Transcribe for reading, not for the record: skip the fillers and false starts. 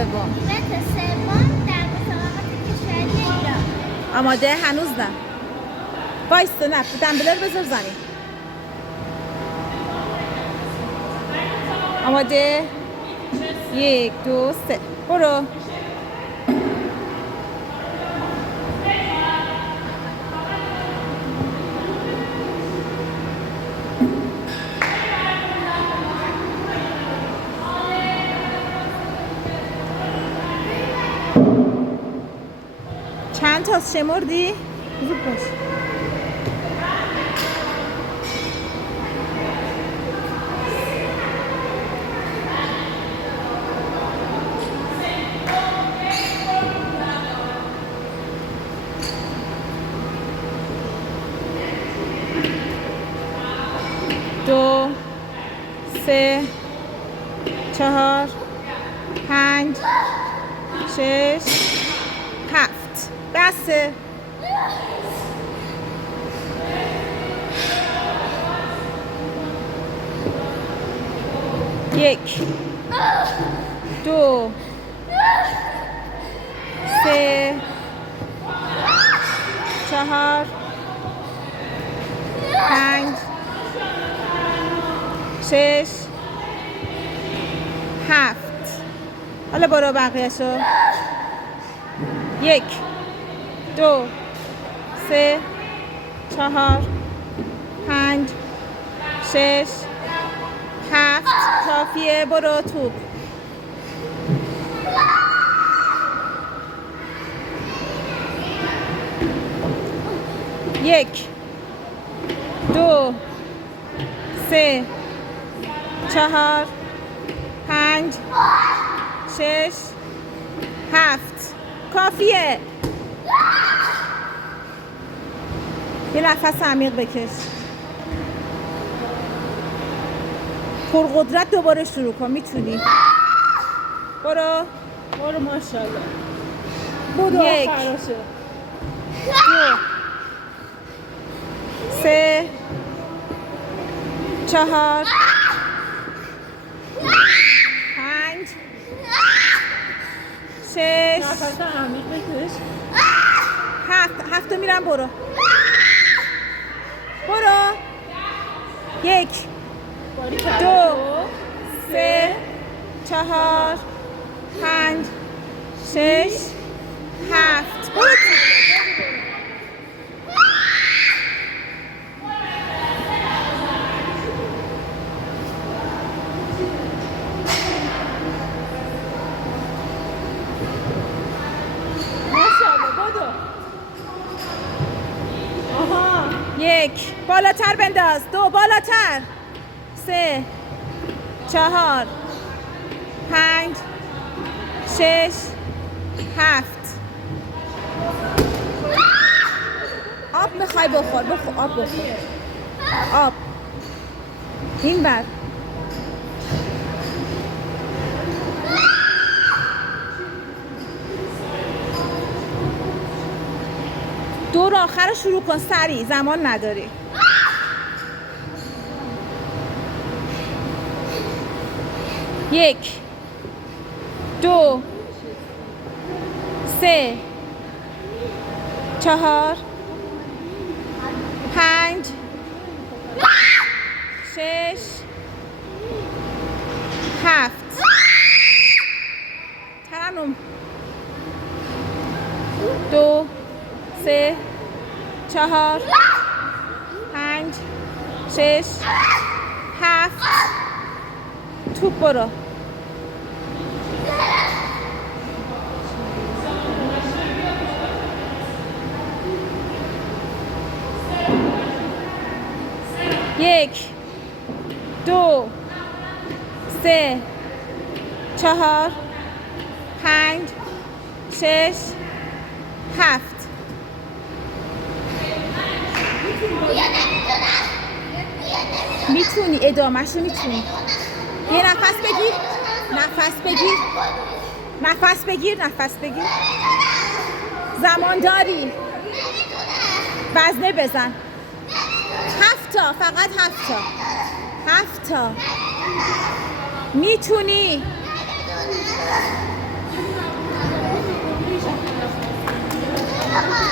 سوم در مسابقات کشوری ایران. آماده؟ هنوز نه. وایسته، نه دنبله رو بذار زمین. آماده؟ 1 2 3 برو. چند تا شمردی؟ زود باش. دو، سه، چهار، پنج، شش، هفت. بسه. یک، دو، سه، چهار، پنج، شش، هفت. حالا برو بقیه‌شو. 1 2 3 4 5 6 7. کافیه، برو توپ. 1 2 3 4 5 6 7. کافیه. یه نفس عمیق بکش. پرقدرت دوباره شروع کن. میتونی. برو. برو ماشاءالله. بدو. 1 2 3 4 5 6 نفس عمیق بکش. 7 میرم. برو. 1 2 3 4 5 6 7. برو. ماشاءالله. بدو. آها. 1 بالاتر بنداز. 2 بالاتر. 3 4 5 6 7. آب میخوای بخور. آب بخور. آب. این بر. دور آخر رو شروع کن سریع. زمان نداری. 1 2 3 4 5 6 7. ترنم. 2 3 4 5 6 7. توپ. برو. 1 2 3 4 5 6 7. میتونی. ادامهشو میتونی. یه نفس بگیر. نفس بگیر. زمان داری. وزنه بزن. 7 تا. فقط 7 تا. میتونی. بابا